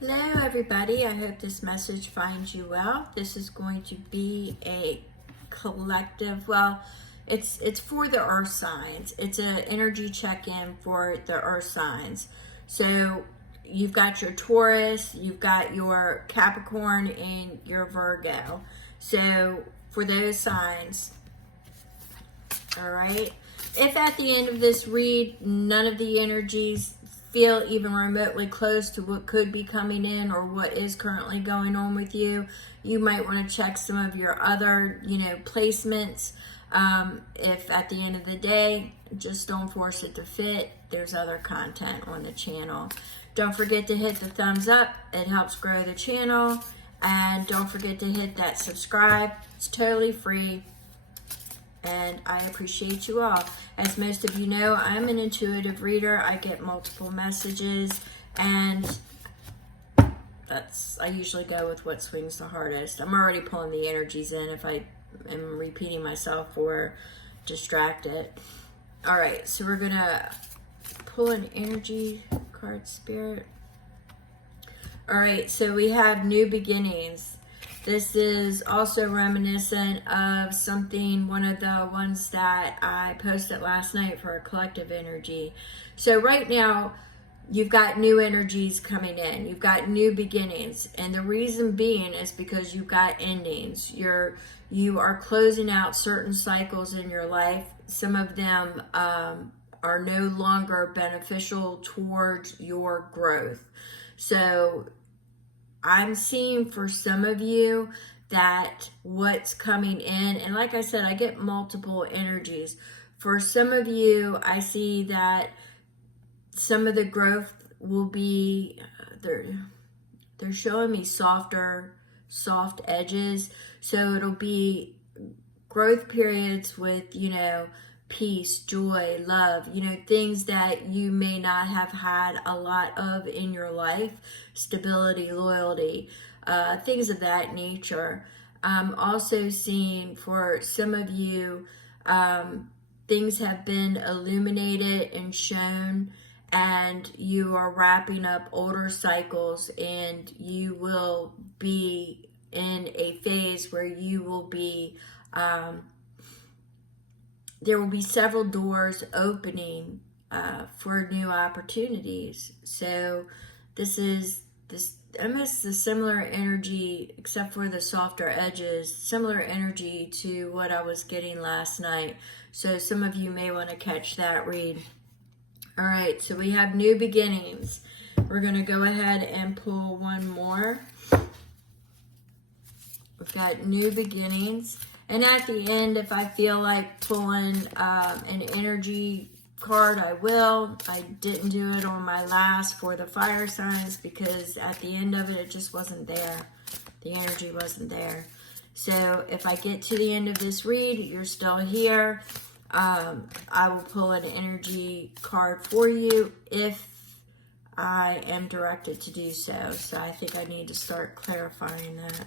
Hello everybody, I hope this message finds you well. This is going to be a collective, it's for the earth signs. It's an energy check-in for the earth signs. So you've got your Taurus, you've got your Capricorn, and your Virgo. So for those signs, all right, if at the end of this read none of the energies feel even remotely close to what could be coming in or what is currently going on with you, you might want to check some of your other, placements. If at the end of the day, just don't force it to fit. There's other content on the channel. Don't forget to hit the thumbs up. It helps grow the channel. And don't forget to hit that subscribe. It's totally free. And I appreciate you all. As most of you know, I'm an intuitive reader. I get multiple messages, and I usually go with what swings the hardest. I'm already pulling the energies in if I am repeating myself or distracted. All right, so we're gonna pull an energy card, Spirit. All right, so we have new beginnings. This is also reminiscent of something, one of the ones that I posted last night for a collective energy. So right now, you've got new energies coming in. You've got new beginnings. And the reason being is because you've got endings. You are closing out certain cycles in your life. Some of them are no longer beneficial towards your growth. So I'm seeing for some of you that what's coming in, and like I said, I get multiple energies. For some of you, I see that some of the growth will be, they're showing me soft edges. So it'll be growth periods with, peace, joy, love, things that you may not have had a lot of in your life, stability, loyalty, things of that nature. I'm also seeing for some of you, things have been illuminated and shown, and you are wrapping up older cycles, and you will be in a phase where you will be, there will be several doors opening for new opportunities. So this is almost the similar energy, except for the softer edges, similar energy to what I was getting last night. So some of you may want to catch that read. All right, so we have new beginnings. We're going to go ahead and pull one more. We've got new beginnings. And at the end, if I feel like pulling an energy card, I will. I didn't do it on my last for the fire signs because at the end of it, it just wasn't there. The energy wasn't there. So if I get to the end of this read, you're still here, I will pull an energy card for you if I am directed to do so. So I think I need to start clarifying that.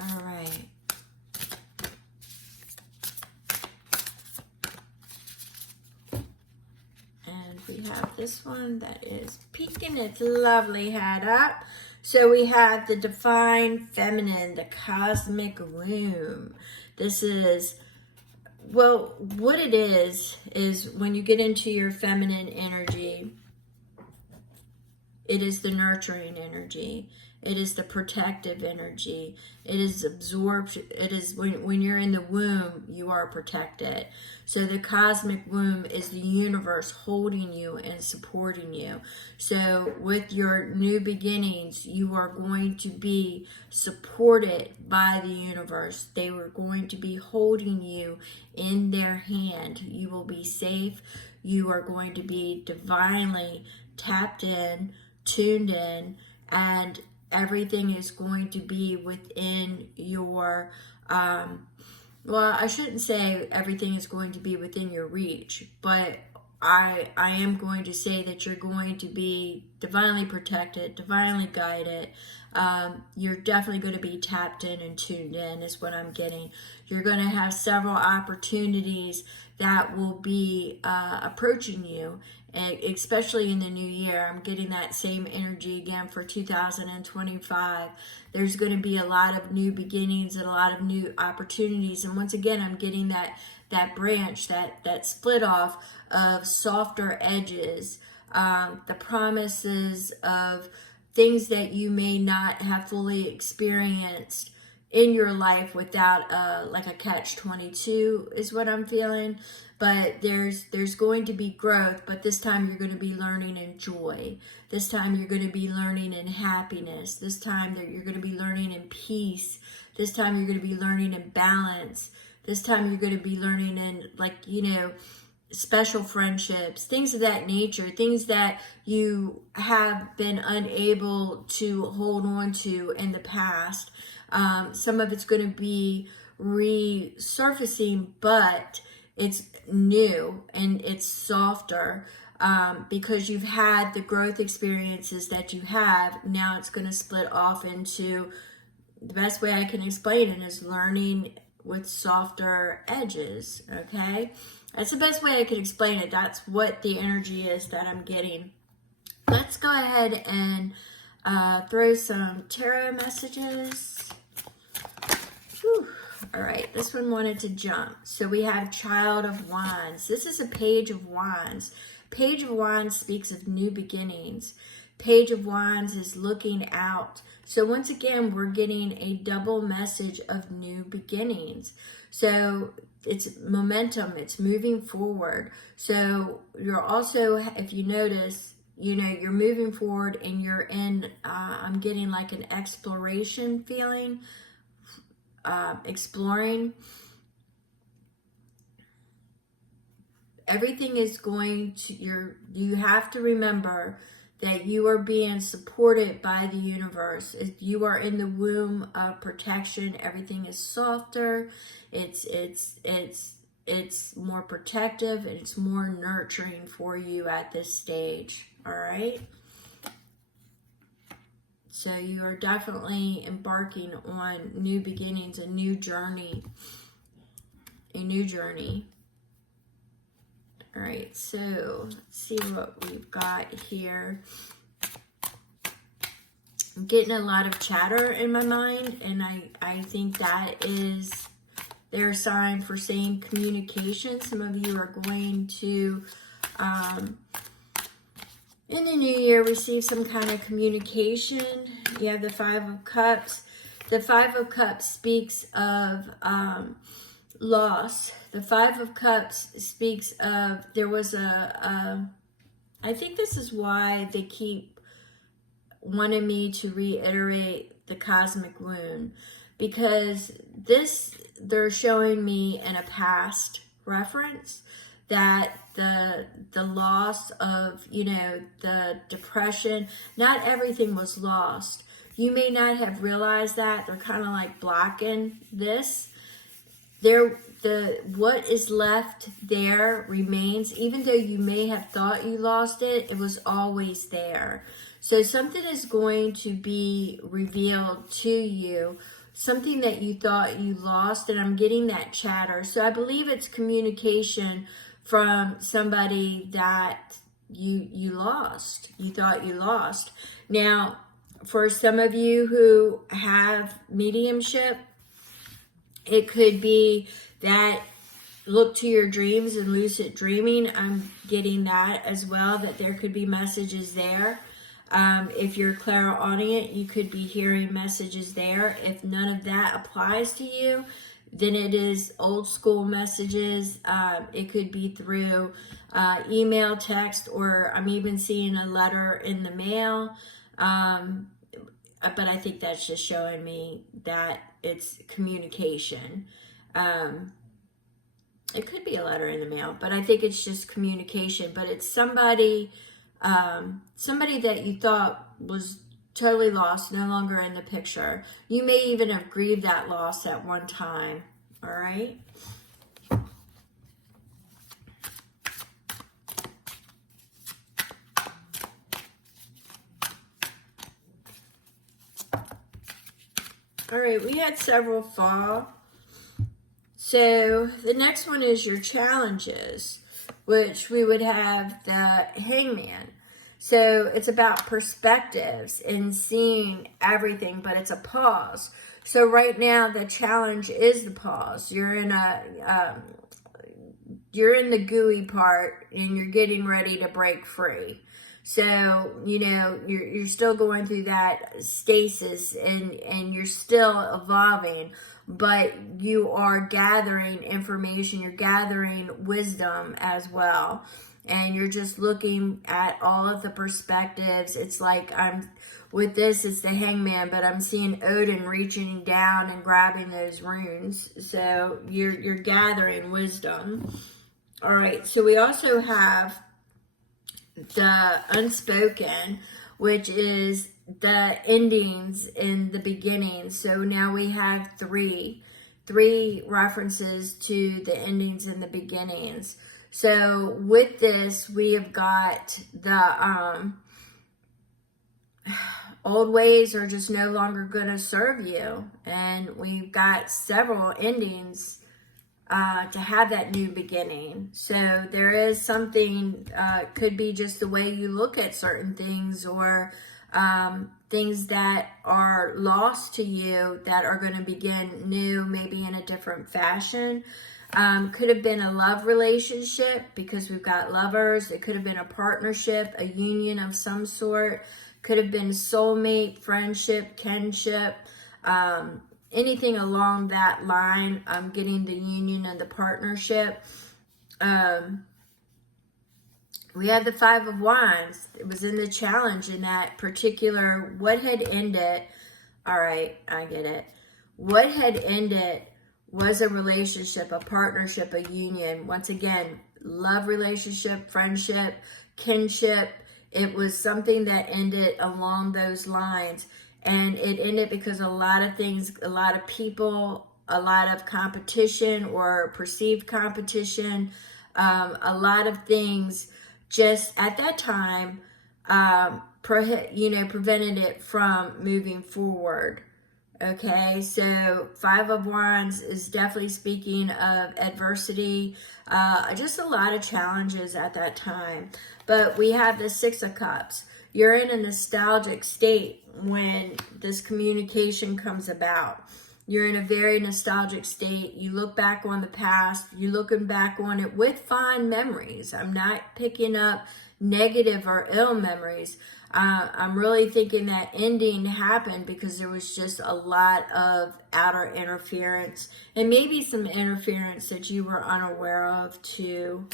All right. And we have this one that is peeking its lovely head up. So we have the divine feminine, the cosmic womb. This is, well, what it is when you get into your feminine energy, it is the nurturing energy. It is the protective energy. It is absorption. It is when you're in the womb, you are protected. So the cosmic womb is the universe holding you and supporting you. So with your new beginnings, you are going to be supported by the universe. They were going to be holding you in their hand. You will be safe. You are going to be divinely tapped in, tuned in, and everything is going to be within your, well, I shouldn't say everything is going to be within your reach, but I am going to say that you're going to be divinely protected, divinely guided. you're definitely going to be tapped in and tuned in is what I'm getting. You're going to have several opportunities that will be approaching you, especially in the new year. I'm getting that same energy again for 2025. There's going to be a lot of new beginnings and a lot of new opportunities. And once again, I'm getting that branch, that split off of softer edges, the promises of things that you may not have fully experienced in your life without like a catch-22 is what I'm feeling. But there's going to be growth, but this time you're going to be learning in joy. This time you're going to be learning in happiness. This time you're going to be learning in peace. This time you're going to be learning in balance. This time you're going to be learning in, like, you know, special friendships, things of that nature, things that you have been unable to hold on to in the past. Some of it's going to be resurfacing, but it's new and it's softer because you've had the growth experiences that you have. Now it's going to split off into, the best way I can explain it is learning with softer edges, okay? That's the best way I can explain it. That's what the energy is that I'm getting. Let's go ahead and throw some tarot messages. Whew. All right, this one wanted to jump. So we have Child of Wands. This is a Page of Wands. Page of Wands speaks of new beginnings. Page of Wands is looking out. So once again, we're getting a double message of new beginnings. So it's momentum, it's moving forward. So you're also, if you notice, you know, you're moving forward and you're in, I'm getting like an exploration feeling, exploring. Everything is going to, you have to remember that you are being supported by the universe. If you are in the womb of protection, everything is softer. It's more protective and it's more nurturing for you at this stage. All right. So you are definitely embarking on new beginnings, a new journey. All right, so let's see what we've got here. I'm getting a lot of chatter in my mind, and I think that is their sign for saying communication. Some of you are going to, in the new year, receive some kind of communication. You have the Five of Cups. The Five of Cups speaks of loss. The Five of Cups speaks of, there was I think this is why they keep wanting me to reiterate the cosmic wound, because this, they're showing me in a past reference that the loss of, you know, the depression, not everything was lost. You may not have realized that. They're kind of like blocking this. What is left there remains. Even though you may have thought you lost it, it was always there. So something is going to be revealed to you, something that you thought you lost, and I'm getting that chatter. So I believe it's communication from somebody that you lost, you thought you lost. Now, for some of you who have mediumship, it could be that look to your dreams and lucid dreaming. I'm getting that as well, that there could be messages there. If you're clairaudient, you could be hearing messages there. If none of that applies to you, then it is old school messages. It could be through email, text, or I'm even seeing a letter in the mail. But I think that's just showing me that it's communication. It could be a letter in the mail, but I think it's just communication. But it's somebody that you thought was totally lost, no longer in the picture. You may even have grieved that loss at one time. All right. All right, we had several fall. So the next one is your challenges, which we would have the Hangman. So it's about perspectives and seeing everything, but it's a pause. So right now the challenge is the pause. You're in the gooey part and you're getting ready to break free. So, you know, you're still going through that stasis and you're still evolving, but you are gathering information, you're gathering wisdom as well. And you're just looking at all of the perspectives. It's like with this, it's the Hangman, but I'm seeing Odin reaching down and grabbing those runes. So you're gathering wisdom. All right, so we also have the Unspoken, which is the endings in the beginning. So now we have three references to the endings in the beginnings. So with this, we have got the old ways are just no longer going to serve you. And we've got several endings to have that new beginning. So there is something, could be just the way you look at certain things, or things that are lost to you that are going to begin new, maybe in a different fashion. Could have been a love relationship, because we've got lovers. It could have been a partnership, a union of some sort. Could have been soulmate, friendship, kinship, anything along that line. I'm getting the union and the partnership. We had the Five of Wands. It was in the challenge in that particular, what had ended. All right, I get it. What had ended was a relationship, a partnership, a union. Once again, love relationship, friendship, kinship. It was something that ended along those lines. And it ended because a lot of things, a lot of people, a lot of competition or perceived competition, a lot of things just at that time, prevented it from moving forward. Okay, so Five of Wands is definitely speaking of adversity, just a lot of challenges at that time. But we have the Six of Cups. You're in a nostalgic state when this communication comes about. You're in a very nostalgic state. You look back on the past. You're looking back on it with fond memories. I'm not picking up negative or ill memories. I'm really thinking that ending happened because there was just a lot of outer interference, and maybe some interference that you were unaware of too,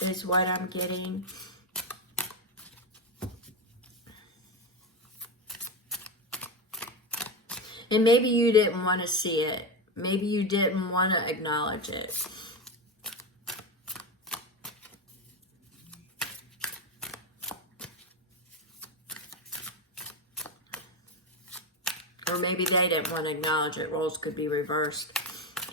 is what I'm getting. And maybe you didn't want to see it. Maybe you didn't want to acknowledge it. Or maybe they didn't want to acknowledge it. Roles could be reversed.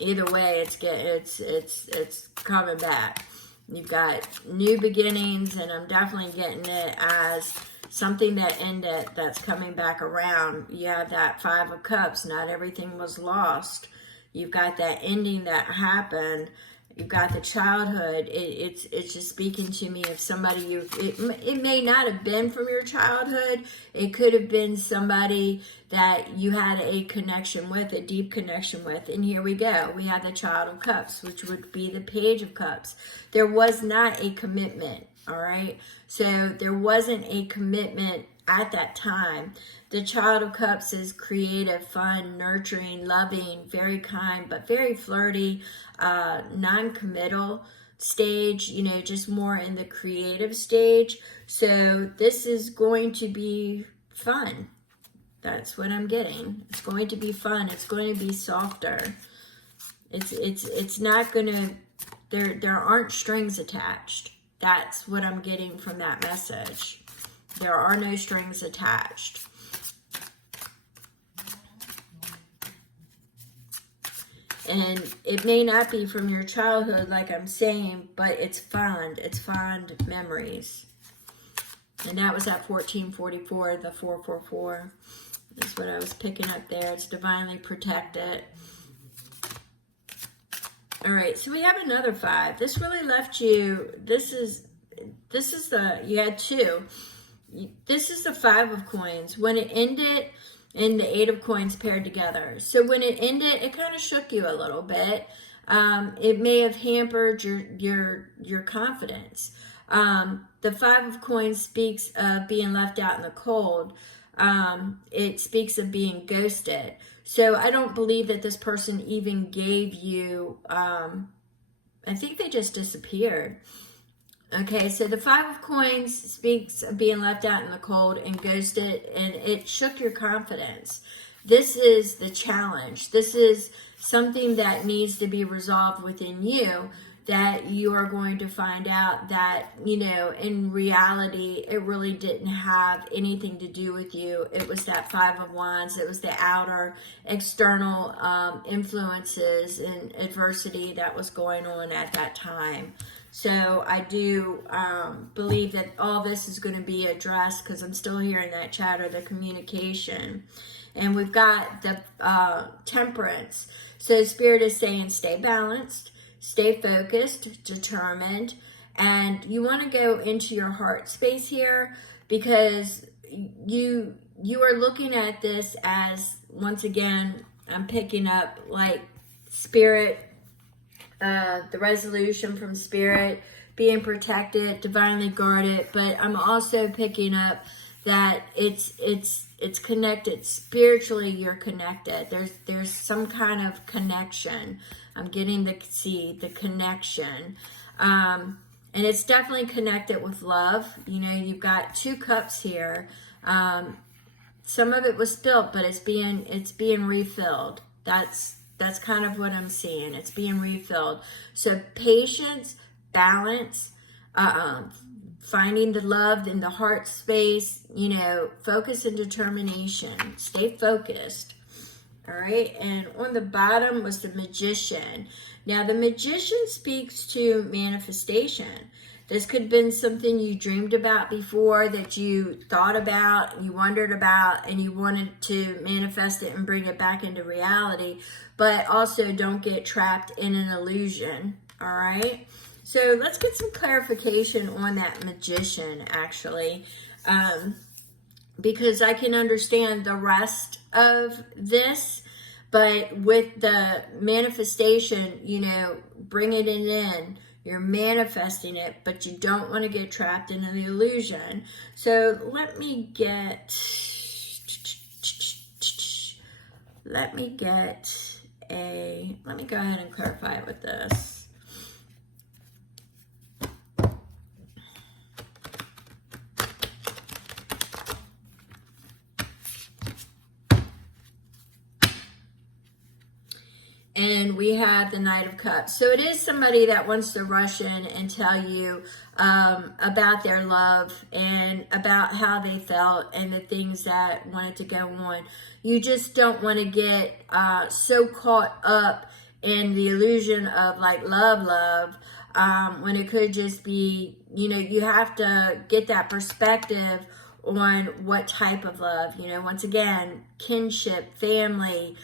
Either way, it's coming back. You've got new beginnings, and I'm definitely getting it as something that ended that's coming back around. You have that Five of Cups. Not everything was lost. You've got that ending that happened. You've got the childhood. It's just speaking to me of somebody it may not have been from your childhood. It could have been somebody that you had a connection with, a deep connection with. And here we go. We have the Child of Cups, which would be the Page of Cups. There was not a commitment, all right? So there wasn't a commitment at that time. The Child of Cups is creative, fun, nurturing, loving, very kind, but very flirty, non-committal stage, just more in the creative stage. So this is going to be fun. That's what I'm getting. It's going to be fun. It's going to be softer. It's not going to, there aren't strings attached. That's what I'm getting from that message. There are no strings attached. And it may not be from your childhood, like I'm saying, but it's fond. It's fond memories. And that was at 1444, the 444. That's what I was picking up there. It's divinely protected. All right, so we have another 5. This really left you, this is you had 2. This is the 5 of coins. When it ended, and the 8 of coins paired together. So when it ended, it kind of shook you a little bit. It may have hampered your confidence. The 5 of coins speaks of being left out in the cold. It speaks of being ghosted. So I don't believe that this person even gave you, I think they just disappeared. Okay, so the 5 of coins speaks of being left out in the cold and ghosted, and it shook your confidence. This is the challenge. This is something that needs to be resolved within you, that you are going to find out that, you know, in reality, it really didn't have anything to do with you. It was that 5 of Wands. It was the outer external influences and adversity that was going on at that time. So I do believe that all this is going to be addressed, because I'm still hearing that chatter, the communication. And we've got the Temperance. So Spirit is saying stay balanced, stay focused, determined, and you want to go into your heart space here, because you are looking at this as, once again, I'm picking up like Spirit, the resolution from Spirit, being protected, divinely guarded, but I'm also picking up that it's connected spiritually. You're connected. There's some kind of connection. I'm getting the connection, and it's definitely connected with love. You know, you've got 2 cups here. Some of it was spilt, but it's being refilled. That's kind of what I'm seeing. It's being refilled. So patience, balance, finding the love in the heart space, you know, focus and determination. Stay focused. All right. And on the bottom was the Magician. Now, the Magician speaks to manifestation. This could have been something you dreamed about before, that you thought about, you wondered about, and you wanted to manifest it and bring it back into reality. But also, don't get trapped in an illusion. All right. So let's get some clarification on that Magician, actually, because I can understand the rest of this, but with the manifestation, you know, bringing it in, you're manifesting it, but you don't want to get trapped in an illusion. So let me go ahead and clarify it with this. And we have the Knight of Cups. So it is somebody that wants to rush in and tell you about their love and about how they felt and the things that wanted to go on. You just don't want to get so caught up in the illusion of like love, when it could just be, you know, you have to get that perspective on what type of love. You know, once again, kinship, family,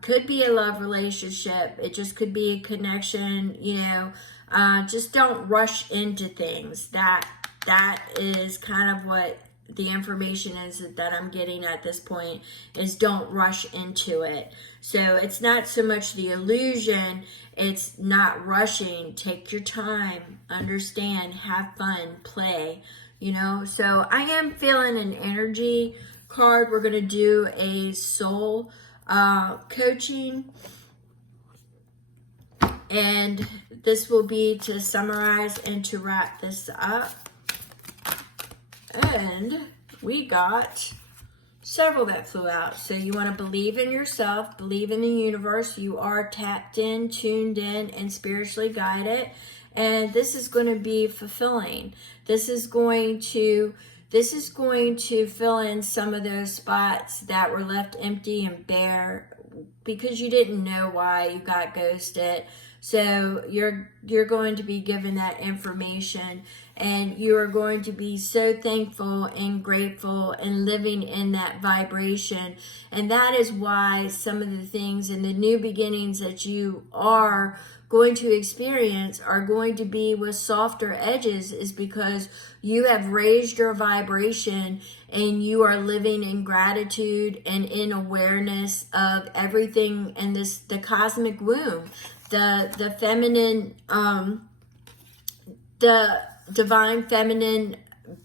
could be a love relationship. It just could be a connection, you know. Just don't rush into things. That is kind of what the information is that I'm getting at this point, is don't rush into it. So it's not so much the illusion, it's not rushing. Take your time, understand, have fun, play, you know. So I am feeling an energy card. We're going to do a soul coaching, and this will be to summarize and to wrap this up. And we got several that flew out. So you want to believe in yourself, believe in the universe. You are tapped in, tuned in, and spiritually guided, and this is going to be fulfilling. This is going to fill in some of those spots that were left empty and bare because you didn't know why you got ghosted. So you're going to be given that information, and you are going to be so thankful and grateful and living in that vibration. And that is why some of the things and the new beginnings that you are going to experience are going to be with softer edges, is because you have raised your vibration and you are living in gratitude and in awareness of everything in the cosmic womb, the feminine, the divine feminine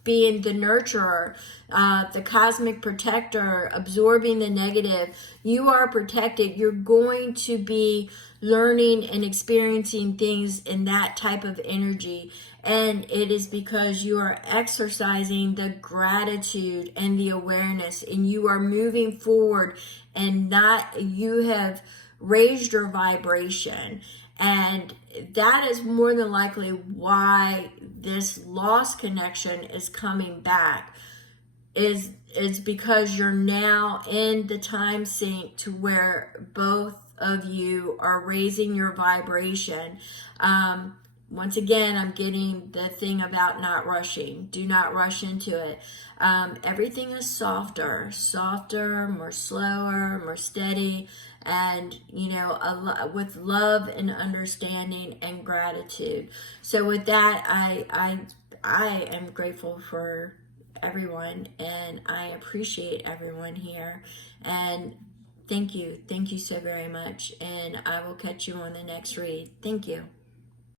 being the nurturer, the cosmic protector, absorbing the negative. You are protected. You're going to be learning and experiencing things in that type of energy. And it is because you are exercising the gratitude and the awareness, and you are moving forward, and you have raised your vibration. And that is more than likely why this lost connection is coming back, is because you're now in the time sync to where both of you are raising your vibration. Once again, I'm getting the thing about not rushing. Do not rush into it. Everything is softer, more slower, more steady, and with love and understanding and gratitude. So with that, I am grateful for everyone, and I appreciate everyone here, and thank you so very much, and I will catch you on the next read. Thank you.